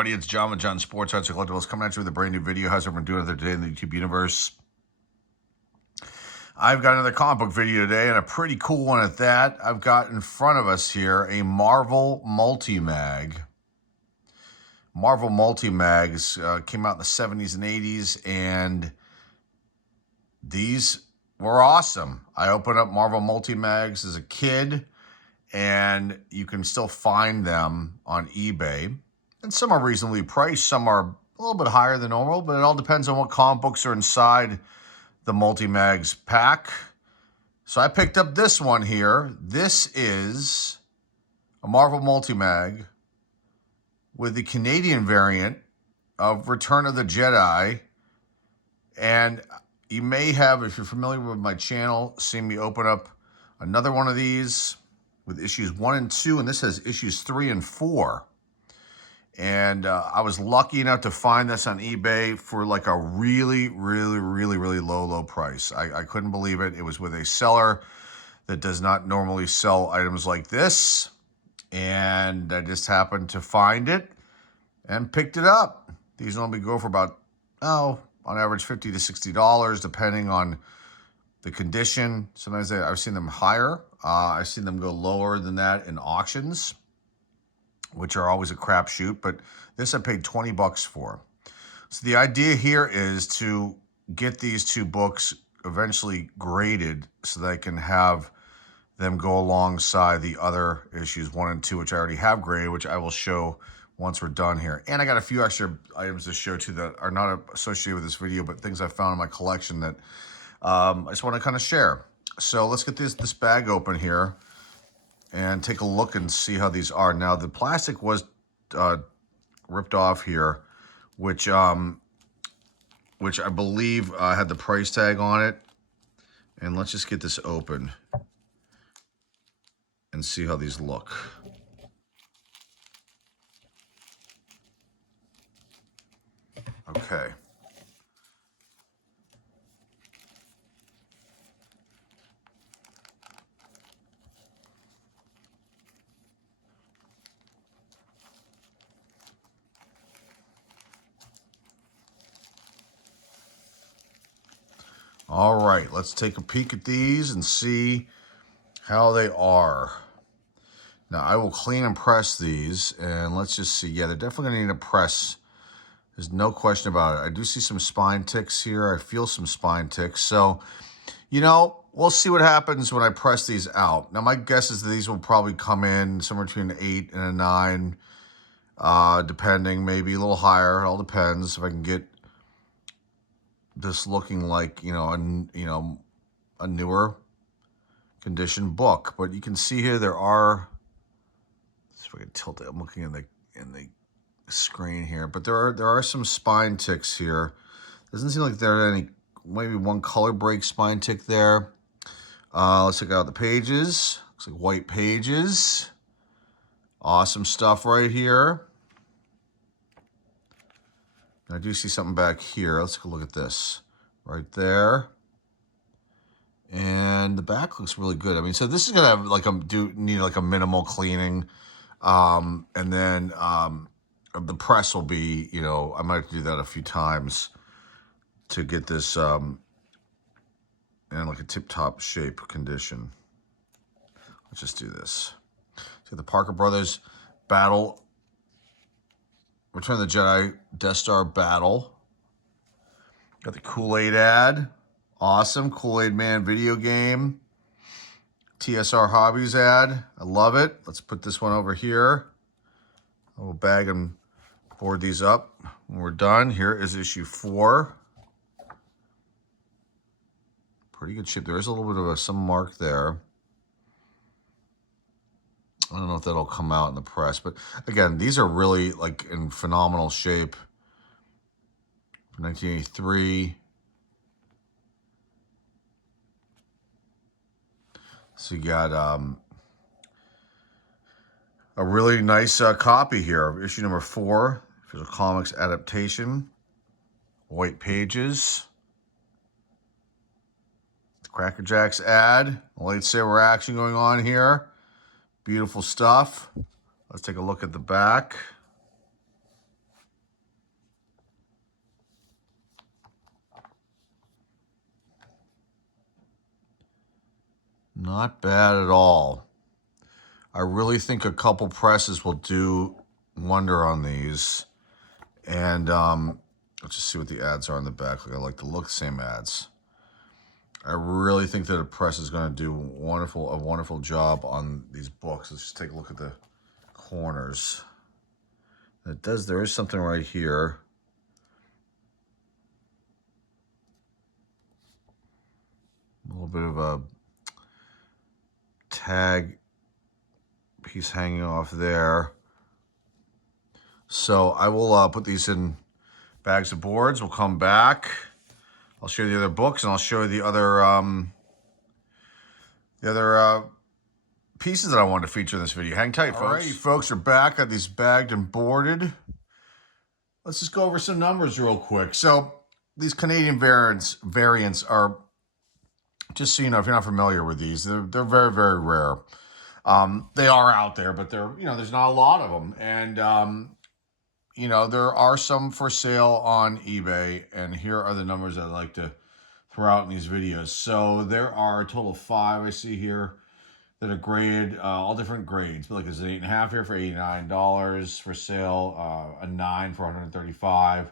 everybody, it's John with John Sports Arts and Collectibles coming at you with a brand new video. How's everyone doing another day in the YouTube universe? I've got another comic book video today, and a pretty cool one at that. I've got in front of us here a Marvel multi-mag. Marvel multi-mags came out in the 70s and 80s, and these were awesome. I opened up Marvel multi-mags as a kid, and you can still find them on eBay. And some are reasonably priced, some are a little bit higher than normal, but it all depends on what comic books are inside the multi-mags pack. So I picked up this one here. This is a Marvel multi-mag with the Canadian variant of Return of the Jedi. And you may have, if you're familiar with my channel, seen me open up another one of these with issues 1 and 2, and this has issues 3 and 4. And I was lucky enough to find this on eBay for like a really low price. I couldn't believe it. It was with a seller that does not normally sell items like this. And I just happened to find it and picked it up. These normally go for about, on average $50 to $60, depending on the condition. Sometimes I've seen them higher. I've seen them go lower than that in auctions, which are always a crapshoot, but this I paid 20 bucks for. So the idea here is to get these two books eventually graded so that I can have them go alongside the other issues 1 and 2, which I already have graded, which I will show once we're done here. And I got a few extra items to show too that are not associated with this video, but things I found in my collection that I just want to kind of share. So let's get this bag open here and take a look and see how these are. Now, the plastic was ripped off here, which I believe had the price tag on it. And let's just get this open and see how these look. Okay. All right, let's take a peek at these and see how they are. Now, I will clean and press these, and let's just see. Yeah, they're definitely going to need a press. There's no question about it. I do see some spine ticks here. I feel some spine ticks. So, you know, we'll see what happens when I press these out. Now, my guess is that these will probably come in somewhere between an 8 and a 9, depending, maybe a little higher. It all depends if I can get this looking like, a newer condition book. But you can see here there are, let's see if I can tilt it. I'm looking in the screen here, but there are some spine ticks here. Doesn't seem like there are any, maybe one color break spine tick there. Let's check out the pages. Looks like white pages. Awesome stuff right here. I do see something back here. Let's take a look at this right there. And the back looks really good. I mean, so this is gonna have like need like a minimal cleaning, and then the press will be, I might have to do that a few times to get this in like a tip-top shape condition. Let's just do this. So the Parker Brothers battle. Return of the Jedi Death Star battle. Got the Kool-Aid ad. Awesome. Kool-Aid Man video game. TSR Hobbies ad. I love it. Let's put this one over here. I will bag and board these up when we're done. Here is issue 4. Pretty good shape. There is a little bit of some mark there. I don't know if that'll come out in the press, but again, these are really like in phenomenal shape. 1983. So you got a really nice copy here of issue number 4. There's a comics adaptation. White pages. The Cracker Jacks ad. Lightsaber action going on here. Beautiful stuff. Let's take a look at the back. Not bad at all. I really think a couple presses will do wonder on these. And let's just see what the ads are on the back. I like the look, same ads. I really think that a press is going to do a wonderful job on these books. Let's just take a look at the corners. There is something right here. A little bit of a tag piece hanging off there. So I will put these in bags of boards. We'll come back. I'll show you the other books, and I'll show you the other pieces that I wanted to feature in this video. Hang tight, folks. Alrighty, folks, we're back. Got these bagged and boarded. Let's just go over some numbers real quick. So these Canadian variants are, just so you know, if you're not familiar with these, they're very, very rare. They are out there, but there's not a lot of them. And, there are some for sale on eBay. And here are the numbers I'd like to throw out in these videos. So there are a total of 5 I see here that are graded, all different grades. But like there's an 8.5 here for $89 for sale, a 9 for $135.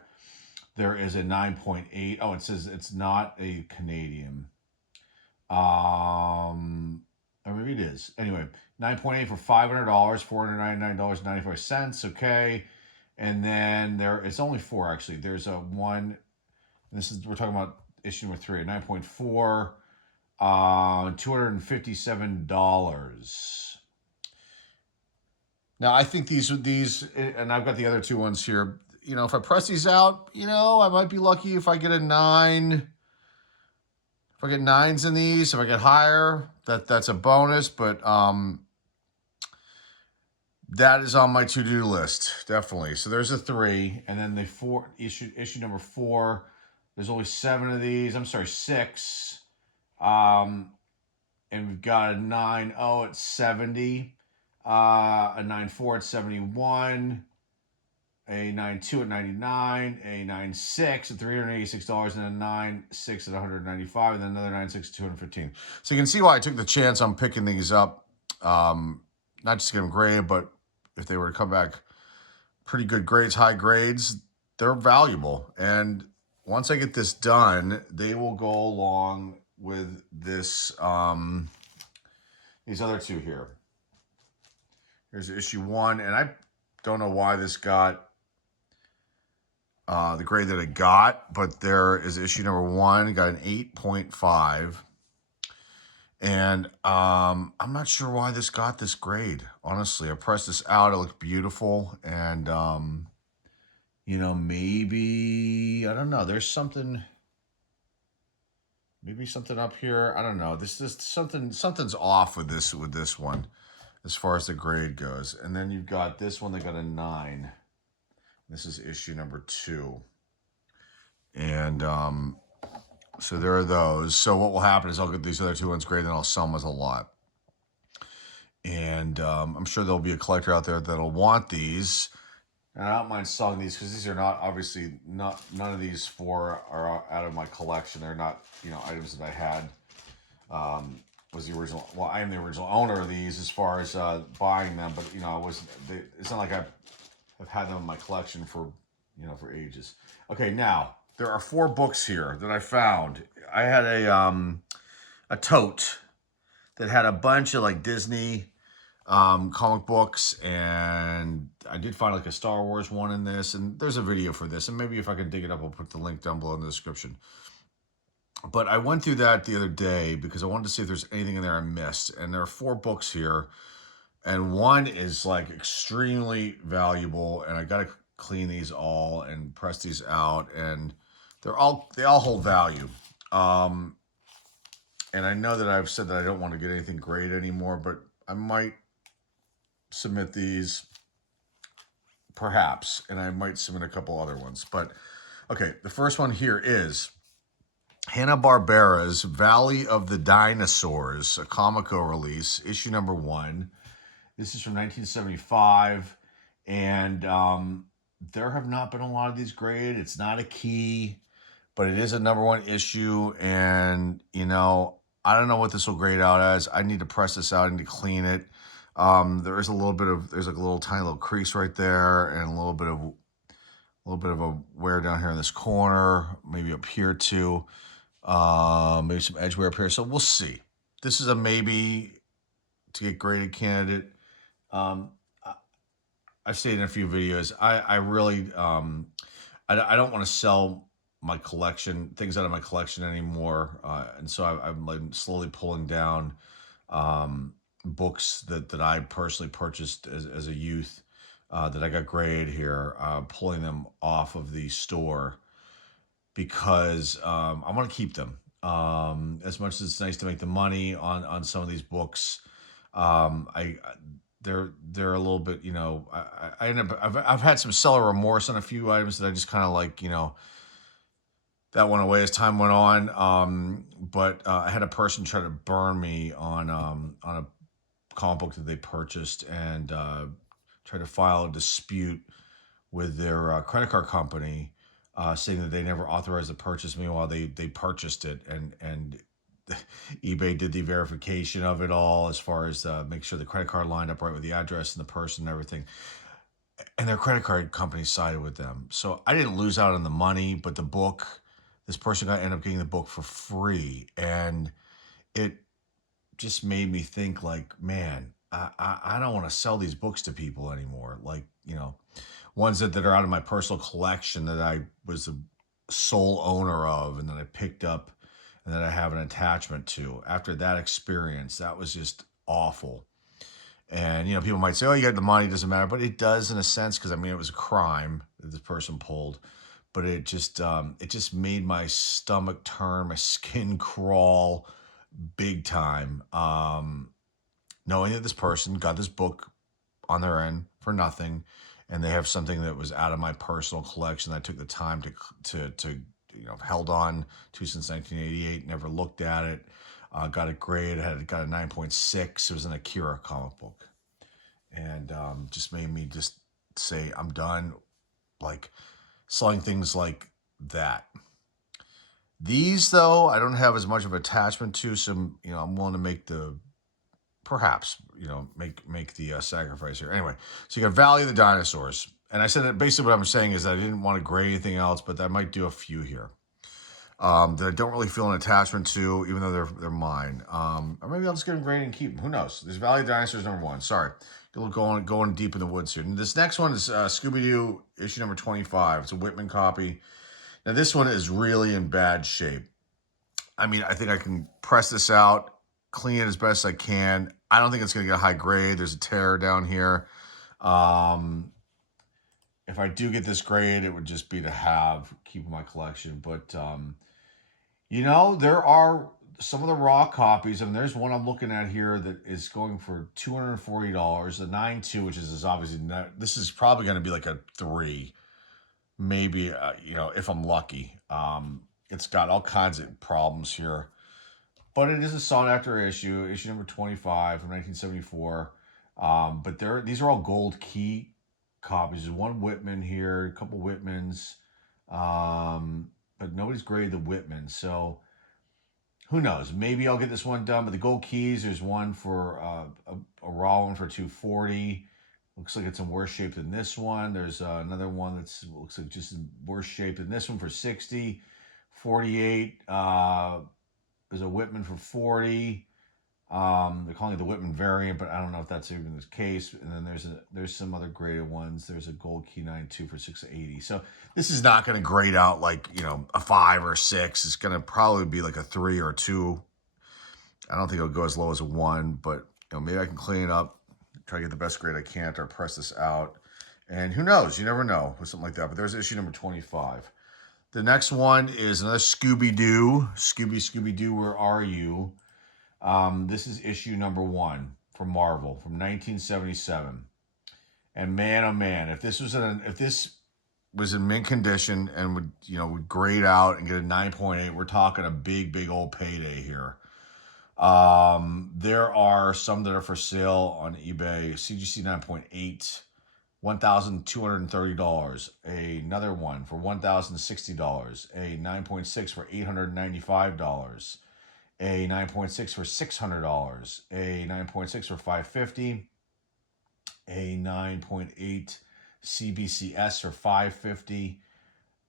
There is a 9.8. Oh, it says it's not a Canadian. Or maybe it is. Anyway, 9.8 for $500, $499.95. Okay. And then it's only 4 actually. There's a 1. We're talking about issue number 3, 9.4, $257. Now I think these, and I've got the other 2 ones here. If I press these out, I might be lucky if I get a 9. If I get 9s in these, if I get higher, that's a bonus. But that is on my to-do list, definitely. So there's a 3, and then the 4 issue number 4. There's only 7 of these. I'm sorry, 6. And we've got a 9.0 at 70, a 9.4 at 71, a 9.2 at 99, a 9.6 at $386, and a 9.6 at $195, and then another 9.6 at $215. So you can see why I took the chance on picking these up. Not just to get them graded, but if they were to come back pretty good grades, high grades, they're valuable. And once I get this done, they will go along with this, these other 2 here. Here's issue 1, and I don't know why this got the grade that it got, but there is issue number 1, got an 8.5. And I'm not sure why this got this grade. Honestly, I pressed this out. It looked beautiful. And, maybe, I don't know. There's something, maybe something up here. I don't know. This is something's off with this one as far as the grade goes. And then you've got this one that got a 9. This is issue number 2. And, so there are those. So what will happen is I'll get these other 2 ones graded and I'll sell them as a lot. And I'm sure there'll be a collector out there that'll want these. And I don't mind selling these because these are none of these 4 are out of my collection. They're not, items that I had. Was the original. Well, I am the original owner of these as far as buying them, but it's not like I've had them in my collection for ages. Okay, now there are 4 books here that I found. I had a tote that had a bunch of like Disney comic books, and I did find like a Star Wars one in this, and there's a video for this, and maybe if I can dig it up, I'll put the link down below in the description. But I went through that the other day because I wanted to see if there's anything in there I missed, and there are 4 books here, and one is like extremely valuable, and I got to clean these all and press these out, and they all hold value. And I know that I've said that I don't want to get anything graded anymore, but I might submit these perhaps, and I might submit a couple other ones. But okay, the first one here is Hanna-Barbera's Valley of the Dinosaurs, a Comico release, issue number 1. This is from 1975, and there have not been a lot of these graded. It's not a key, but it is a number 1 issue, and I don't know what this will grade out as. I need to press this out. I need to clean it. There is a little bit of, there's like a little tiny little crease right there, and a little bit of a wear down here in this corner, maybe up here too. Maybe some edge wear up here. So we'll see. This is a maybe to get graded candidate. Um, I've stated in a few videos. I really I don't want to sell my collection, things out of my collection anymore, and so I'm like slowly pulling down books that I personally purchased as a youth, that I got graded here, pulling them off of the store because I want to keep them. As much as it's nice to make the money on some of these books, I they're a little bit, I end up I've had some seller remorse on a few items that I just kind of like, that went away as time went on. But I had a person try to burn me on a comic book that they purchased, and try to file a dispute with their credit card company, saying that they never authorized the purchase. Meanwhile, they purchased it, and eBay did the verification of it all as far as make sure the credit card lined up right with the address and the person and everything. And their credit card company sided with them. So I didn't lose out on the money, but the book, this person got ended up getting the book for free, and it just made me think like, man, I don't want to sell these books to people anymore. Like, ones that are out of my personal collection that I was the sole owner of, and that I picked up, and that I have an attachment to. After that experience, that was just awful. And people might say, "Oh, you got the money, it doesn't matter," but it does in a sense, because I mean, it was a crime that this person pulled. But it just made my stomach turn, my skin crawl, big time. Knowing that this person got this book on their end for nothing, and they have something that was out of my personal collection that I took the time to held on to since 1988, never looked at it, got a grade, got a 9.6. It was an Akira comic book, and just made me just say, I'm done, like, selling things like that. These, though, I don't have as much of attachment to, so I'm willing to make the perhaps make the sacrifice here. Anyway, so you got Valley of the Dinosaurs, and I said that basically what I'm saying is that I didn't want to grade anything else, but I might do a few here that I don't really feel an attachment to, even though they're mine. Or maybe I'll just get them graded and keep them. Who knows? There's Valley of the Dinosaurs #1. Sorry, going deep in the woods here. And this next one is Scooby Doo issue number 25. It's a Whitman copy. Now this one is really in bad shape. I mean, I think I can press this out, clean it as best I can. I don't think it's going to get a high grade. There's a tear down here. If I do get this grade, it would just be to keep in my collection. But, there are some of the raw copies. I mean, there's one I'm looking at here that is going for $240. The 9.2, which is obviously not, this is probably going to be like a 3, maybe, if I'm lucky. It's got all kinds of problems here. But it is a sought after issue number 25 from 1974. But these are all gold key copies. There's one Whitman here, a couple Whitmans, but nobody's graded the Whitman. So who knows? Maybe I'll get this one done. But the gold keys, there's one for a raw one for $240. Looks like it's in worse shape than this one. There's another one that's looks like just in worse shape than this one for $60, $48. There's a Whitman for $40. They're calling it the Whitman variant, but I don't know if that's even the case. And then there's some other graded ones. There's a gold key 9.2 for $680. So this is not going to grade out like a 5 or a 6. It's going to probably be like a 3 or a 2. I don't think it'll go as low as a 1, but maybe I can clean it up, try to get the best grade I can, or press this out. And who knows? You never know with something like that. But there's issue number 25. The next one is another Scooby-Doo. Scooby-Doo, where are you? This is issue number 1 from Marvel from 1977. And man, oh man, if this was in mint condition and would grade out and get a 9.8, we're talking a big old payday here. There are some that are for sale on eBay. CGC 9.8. $1,230. Another one for $1,060. A 9.6 for $895. a 9.6 for $600, a 9.6 for $550, a 9.8 CBCS for $550,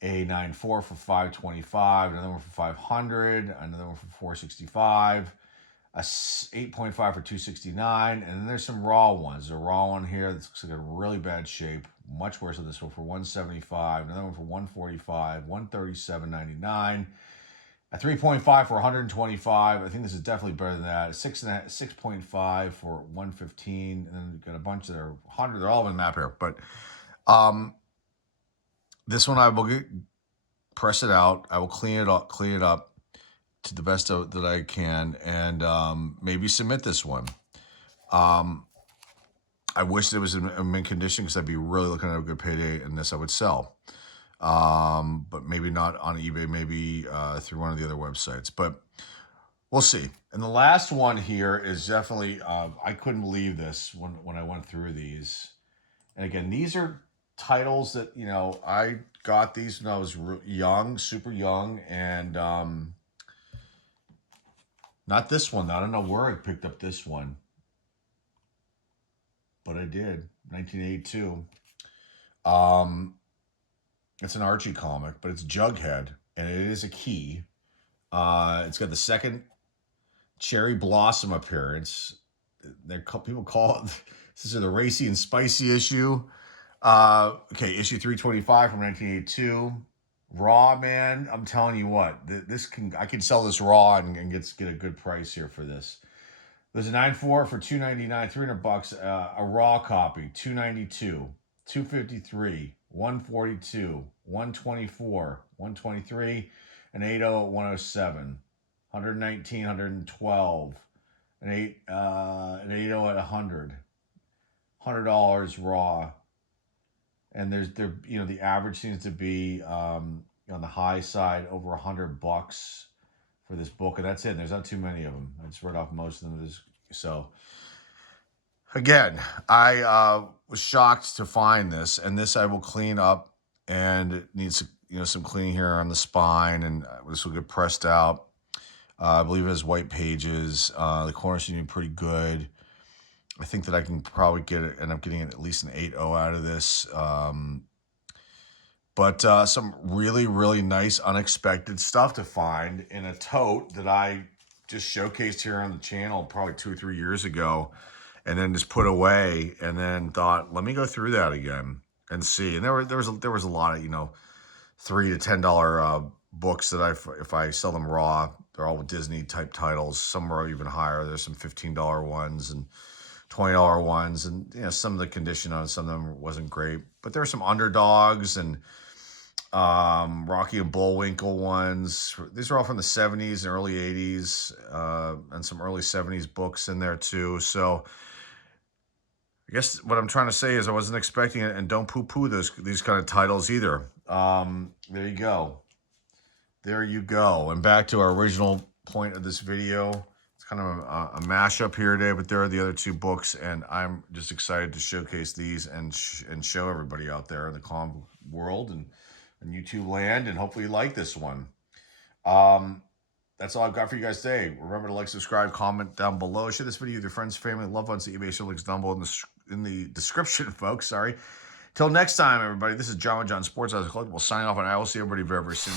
a 9.4 for $525, another one for $500, another one for $465, a 8.5 for $269, and then there's some raw ones. There's a raw one here that looks like in really bad shape, much worse than this one, for $175, another one for $145, $137.99, a 3.5 for $125. I think this is definitely better than that. A 6.5 for $115, and then we've got a bunch that are $100. They're all in the map here, but this one I will press it out. I will clean it up to the best that I can, and maybe submit this one. I wish it was in mint condition, because I'd be really looking at a good payday, and this I would sell. But maybe not on eBay, maybe through one of the other websites, but we'll see. And the last one here is definitely, I couldn't believe this when I went through these. And again, these are titles that, I got these when I was young, super young, and not this one. I don't know where I picked up this one, but I did. 1982. It's an Archie comic, but it's Jughead, and it is a key. It's got the second cherry blossom appearance. People call it, this is the racy and spicy issue. Okay, issue 325 from 1982. Raw, man, I'm telling you what, I can sell this raw and get a good price here for this. There's a 9.4 for $299, $300. A raw copy, $292, $253, $142, $124, $123, an 8.0 at $107, $119, $112, an 8.0 at $100, $100 raw. And the average seems to be on the high side over $100 for this book, and that's it. There's not too many of them. I just read off most of them. So again, I was shocked to find this, and this I will clean up, and it needs some cleaning here on the spine, and this will get pressed out. I believe it has white pages. The corners seem to be pretty good. I think that I can probably end up getting at least an 8.0 out of this. But some really, really nice, unexpected stuff to find in a tote that I just showcased here on the channel probably 2 or 3 years ago, and then just put away, and then thought, let me go through that again and see. And there was a lot of $3 to $10 books that if I sell them raw, they're all Disney type titles. Some are even higher. There's some $15 ones and $20 ones, and some of the condition on some of them wasn't great, but there were some underdogs and Rocky and Bullwinkle ones. These are all from the 70s and early 80s, and some early 70s books in there too. So I guess what I'm trying to say is I wasn't expecting it, and don't poo-poo these kind of titles either. There you go. There you go. And back to our original point of this video. Kind of a mashup here today, but there are the other 2 books, and I'm just excited to showcase these and show everybody out there in the comic world and YouTube land, and hopefully you like this one. That's all I've got for you guys today. Remember to like, subscribe, comment down below, share this video with your friends, family, loved ones. The eBay show links down below in the description, folks. Sorry. Till next time, everybody. This is John with John Sports. I was Collectible signing off, and I will see everybody very, very soon.